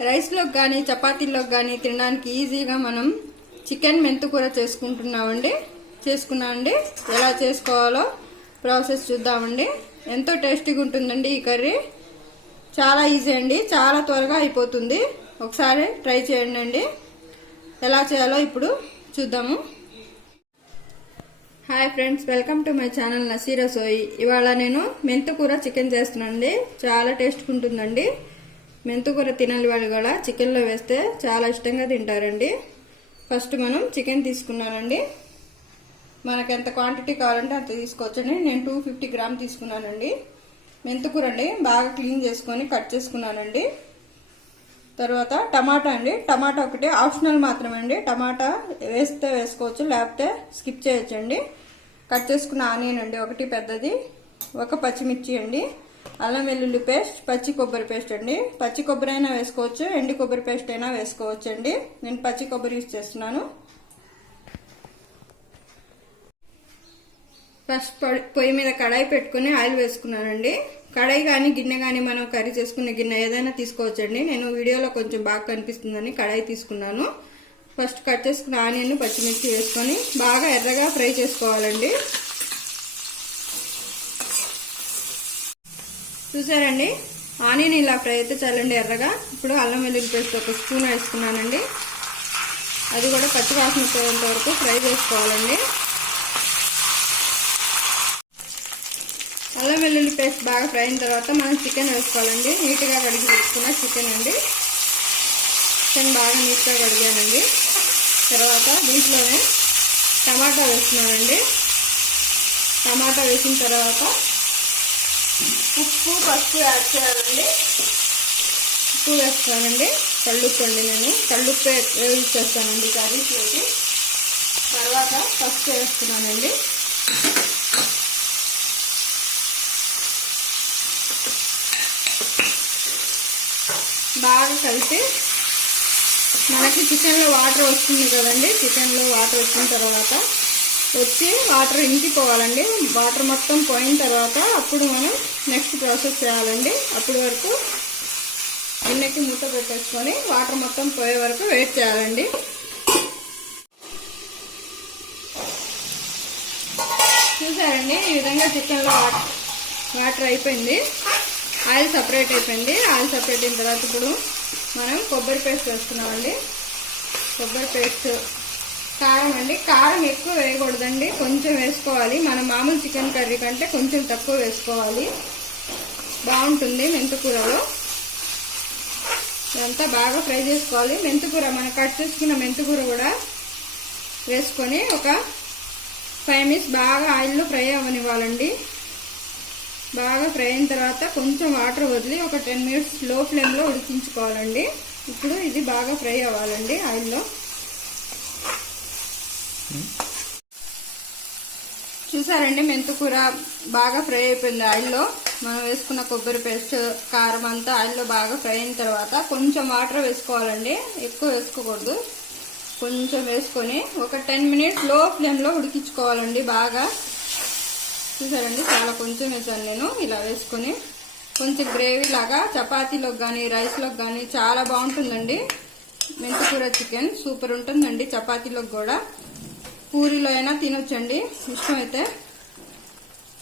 రైస్లోకి కానీ చపాతీలోకి కానీ తినడానికి ఈజీగా మనం చికెన్ మెంతుకూర చేసుకున్నామండి. ఎలా చేసుకోవాలో ప్రాసెస్ చూద్దామండి. ఎంతో టేస్టీగా ఉంటుందండి ఈ కర్రీ. చాలా ఈజీ అండి, చాలా త్వరగా అయిపోతుంది. ఒకసారి ట్రై చేయండి అండి. ఎలా చేయాలో ఇప్పుడు చూద్దాము. Hi friends, welcome to my channel Naseera సోయి. ఇవాళ నేను మెంతుకూర చికెన్ చేస్తున్నానండి. చాలా టేస్ట్గా ఉంటుందండి. మెంతుకూర తినాలి వాళ్ళు కూడా చికెన్లో వేస్తే చాలా ఇష్టంగా తింటారండి. ఫస్ట్ మనం చికెన్ తీసుకున్నానండి. మనకు ఎంత క్వాంటిటీ కావాలంటే అంత తీసుకోవచ్చండి. నేను 250 గ్రామ్ తీసుకున్నానండి. మెంతుకూర అండి బాగా క్లీన్ చేసుకొని కట్ చేసుకున్నానండి. తర్వాత టమాటా అండి. టమాటా ఒకటి ఆప్షనల్ మాత్రమే అండి. టమాటా వేస్తే వేసుకోవచ్చు, లేకపోతే స్కిప్ చేయొచ్చండి. కట్ చేసుకున్న ఆనియన్ అండి ఒకటి పెద్దది, ఒక పచ్చిమిర్చి అండి, అల్లం వెల్లుల్లి పేస్ట్, పచ్చి కొబ్బరి పేస్ట్ అండి. పచ్చి కొబ్బరి అయినా వేసుకోవచ్చు, ఎండి కొబ్బరి పేస్ట్ అయినా వేసుకోవచ్చు అండి. నేను పచ్చి కొబ్బరి యూజ్ చేస్తున్నాను. ఫస్ట్ పొయ్యి మీద కడాయి పెట్టుకుని ఆయిల్ వేసుకున్నానండి. కడాయి కానీ గిన్నె కానీ మనం కర్రీ చేసుకునే గిన్నె ఏదైనా తీసుకోవచ్చండి. నేను వీడియోలో కొంచెం బాగా కనిపిస్తుందని కడాయి తీసుకున్నాను. ఫస్ట్ కట్ చేసుకున్న ఆనియన్ పచ్చిమిర్చి వేసుకొని బాగా ఎర్రగా ఫ్రై చేసుకోవాలండి. చూసారండి, ఆనియన్ ఇలా ఫ్రై అయితే చాలండి ఎర్రగా. ఇప్పుడు అల్లం వెల్లుల్లి పేస్ట్ ఒక స్పూన్ వేసుకున్నానండి. అది కూడా పచ్చి వాసన పోయేంత వరకు ఫ్రై చేసుకోవాలండి. అల్లం వెల్లుల్లి పేస్ట్ బాగా ఫ్రై అయిన తర్వాత మనం చికెన్ వేసుకోవాలండి. నీట్గా కడిగి పెట్టుకున్న చికెన్ అండి. చికెన్ బాగా నీట్గా కడిగానండి. తర్వాత దీంట్లోనే టమాటా వేస్తున్నానండి. టమాటా వేసిన తర్వాత ఉప్పు పసుపు యాడ్ చేయాలండి. ఉప్పు వేస్తానండి, కళ్ళుప్పు అండి. నేను కళ్ళుప్పే యూజ్ చేస్తానండి కర్రీస్లోకి. తర్వాత పసుపు వేస్తున్నానండి. బాగా కలిపి మనకి చికెన్లో వాటర్ వస్తుంది కదండి. చికెన్లో వాటర్ వచ్చిన తర్వాత వాటర్ ఇంకిపోవాలండి. వాటర్ మొత్తం పోయిన తర్వాత అప్పుడు మనం నెక్స్ట్ ప్రాసెస్ చేయాలండి. అప్పటి వరకు గిన్నెకి మూత పెట్టేసుకొని వాటర్ మొత్తం పోయే వరకు వెయిట్ చేయాలండి. చూసారండి, ఈ విధంగా చికెన్లో వాటర్ అయిపోయింది, ఆయిల్ సపరేట్ అయిపోయింది. ఆయిల్ సపరేట్ అయిన తర్వాత ఇప్పుడు మనం కొబ్బరి పేస్ట్ వేస్తున్నామండి. కొబ్బరి పేస్ట్, కారం అండి. కారం ఎక్కువ వేయకూడదండి, కొంచెం వేసుకోవాలి. మనం మామూలు చికెన్ కర్రీ కంటే కొంచెం తక్కువ వేసుకోవాలి, బాగుంటుంది మెంతుకూరలో. ఇదంతా బాగా ఫ్రై చేసుకోవాలి. మెంతుకూర మనం కట్ చేసుకున్న మెంతుకూర కూడా వేసుకొని ఒక 5 మినిట్స్ బాగా ఆయిల్లో ఫ్రై అవ్వనివ్వాలండి. బాగా ఫ్రై అయిన తర్వాత కొంచెం వాటర్ వదిలి ఒక 10 మినిట్స్ లో ఫ్లేమ్లో ఉడికించుకోవాలండి. ఇప్పుడు ఇది బాగా ఫ్రై అవ్వాలండి ఆయిల్లో. చూసారండి, మెంతుకూర బాగా ఫ్రై అయిపోయింది ఆయిల్లో. మనం వేసుకున్న కొబ్బరి పేస్ట్, కారం అంతా ఆయిల్లో బాగా ఫ్రై అయిన తర్వాత కొంచెం వాటర్ వేసుకోవాలండి, ఎక్కువ వేసుకోకూడదు. కొంచెం వేసుకొని ఒక 10 మినిట్స్ లో ఫ్లేమ్లో ఉడికించుకోవాలండి బాగా. చూసారండి, చాలా కొంచెం వేసాను నేను. ఇలా వేసుకొని కొంచెం గ్రేవీ లాగా చపాతీలోకి కానీ రైస్లోకి కానీ చాలా బాగుంటుందండి. మెంతుకూర చికెన్ సూపర్ ఉంటుందండి. చపాతీలోకి కూడా, పూరీలో అయినా తినొచ్చండి ఇష్టమైతే.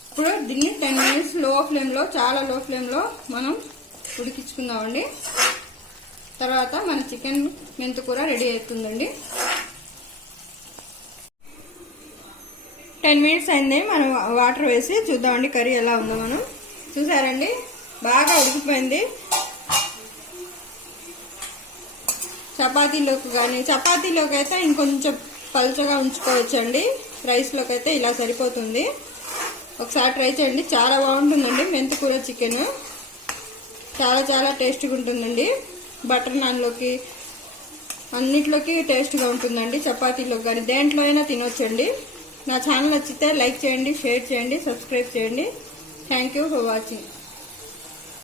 ఇప్పుడు దీన్ని 10 మినిట్స్ లో ఫ్లేమ్లో, చాలా లో ఫ్లేమ్లో మనం ఉడికించుకుందామండి. తర్వాత మన చికెన్ మెంతుకూర రెడీ అవుతుందండి. 10 మినిట్స్ అయింది. మనం వాటర్ వేసి చూద్దామండి కర్రీ ఎలా ఉందో. మనం చూసారండి, బాగా ఉడికిపోయింది. చపాతీలోకి అయితే ఇంకొంచెం పలుచగా ఉంచుకోవచ్చండి. రైస్లోకి అయితే ఇలా సరిపోతుంది. ఒకసారి ట్రై చేయండి, చాలా బాగుంటుందండి మెంతుకూర చికెన్. చాలా చాలా టేస్ట్గా ఉంటుందండి. బటర్ నాన్లోకి అన్నిట్లోకి టేస్ట్గా ఉంటుందండి. చపాతీలోకి కానీ దేంట్లో అయినా తినొచ్చండి. నా ఛానల్ నచ్చితే లైక్ చేయండి, షేర్ చేయండి, సబ్స్క్రైబ్ చేయండి. Thank you for watching.